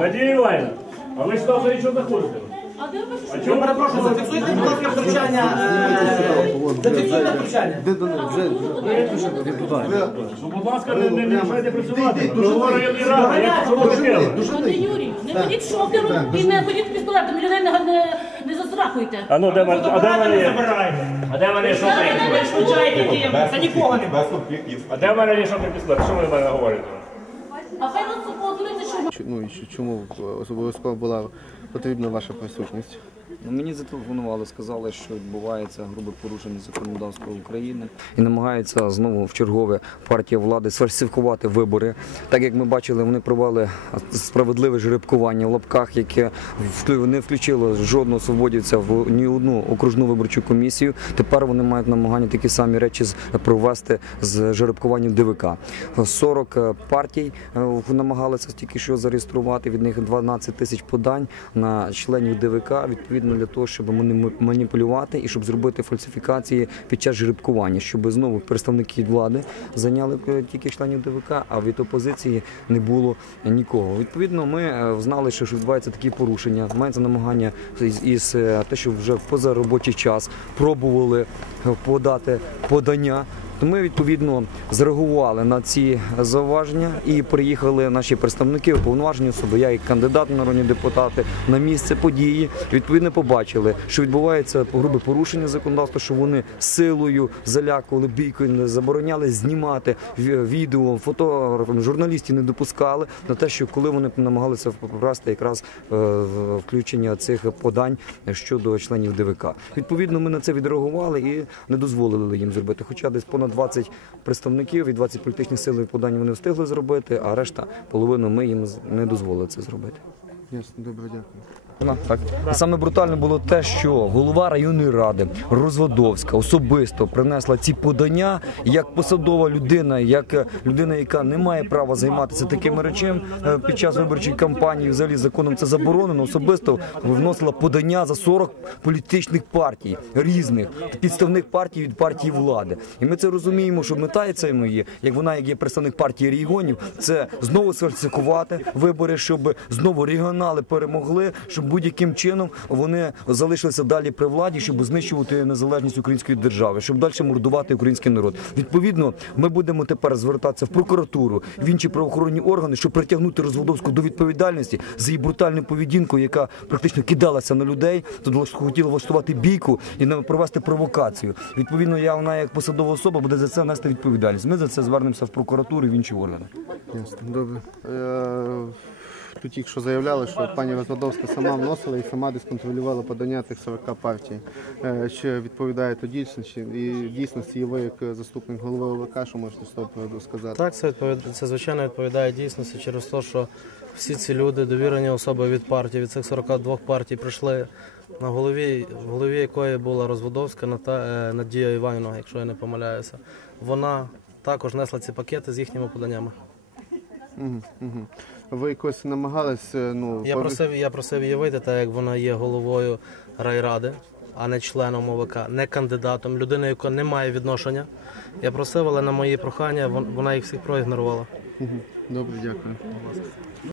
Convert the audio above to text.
Надія Іванівна, а ви сюди взагалі чого заходите? А де ви А що? чому Перепрошую, зафіксуйте, будь ласка, втручання. е, Зафіксуйте втручання. Ну, будь ласка, не, не, мішайте працювати. Голова районної ради, як що таке? Пане Юрій, не ходіть шокером і не ходіть пістолетом, людей не, не, не застрахуйте. А ну, де мене, а де мене є? А де мене є шокер? Ви втручаєте діям, це нікого не Без конфліктів. А де мене є шокер пістолет? Що ви до мене говорите? Ну і чому обов'язково була потрібна ваша присутність? Ну, Мені зателефонували, сказали, що відбувається грубе порушення законодавства України і намагається знову в чергове партія влади сфальсифікувати вибори. Так як ми бачили, вони провели справедливе жеребкування в лапках, яке не включило жодного свободівця в ні одну окружну виборчу комісію. Тепер вони мають намагання такі самі речі провести з жеребкуванням ДВК. 40 е, партій е, намагалися тільки що зареєструвати. Від них 12 тисяч подань на членів ДВК. Відповідно для того, щоб маніпулювати і щоб зробити фальсифікації під час жеребкування, щоб знову представники влади зайняли е, тільки членів ДВК, а від опозиції не було нікого. Відповідно, ми е, знали, що відбуваються такі порушення. Мається намагання із, е, те, що вже позаробочий час пробували подати подання. То ми відповідно зреагували на ці зауваження і приїхали наші представники, уповноважені особи, я як кандидат в народні депутати на місце події. Відповідно, побачили, що відбувається грубе порушення законодавства, що вони силою залякували бійкою, не забороняли знімати ві- відео, фотографам, журналістів не допускали на те, що коли вони намагалися впасти якраз е, включення цих подань щодо членів ДВК. Відповідно, ми на це відреагували і не дозволили їм зробити. Хоча десь понад 20 представників і 20 політичних сил подань вони встигли зробити, а решта половину ми їм не дозволили це зробити. Ясно, добре, дякую. Так. Саме брутально було те, що голова районної ради Розводовська особисто принесла ці подання як посадова людина, як людина, яка не має права займатися такими речами е, під час виборчої кампанії. Взагалі законом це заборонено. Особисто вносила подання за 40 політичних партій різних підставних партій від партії влади. І ми це розуміємо, що мета є, як вона як є представник партії регіонів, це знову сфальсифікувати вибори, щоб знову регіонали перемогли, щоб будь-яким чином вони залишилися далі при владі, щоб знищувати незалежність української держави, щоб далі мордувати український народ. Відповідно, ми будемо тепер звертатися в прокуратуру, в інші правоохоронні органи, щоб притягнути Розводовську до відповідальності за її брутальну поведінку, яка практично кидалася на людей, тут хотіла влаштувати бійку і провести провокацію. Відповідно, я вона як посадова особа буде за це нести відповідальність. Ми за це звернемося в прокуратуру і в інші органи. Добре. Тут тільки що заявляли, що пані Розводовська сама вносила і сама десь контролювала подання тих 40 партій. Е, Чи відповідає то дійсності? І дійсності ви як заступник голови ОВК, що можете з того приводу сказати? Так, це відповідає, це звичайно відповідає дійсності через те, що всі ці люди, довірені особи від партії, від цих 42 партій, прийшли на голові, в голові якої була Розводовська е, Надія Іванівна, якщо я не помиляюся. Вона також несла ці пакети з їхніми поданнями. Мгм, мгм. Ви якось намагались, е, ну, Я пові- просив, я просив її вийти, так як вона є головою райради, а не членом ОВК, не кандидатом, людиною, яка не має відношення. Я просив, але на мої прохання вон- вона їх всіх проігнорувала. Мгм. Добре, дякую.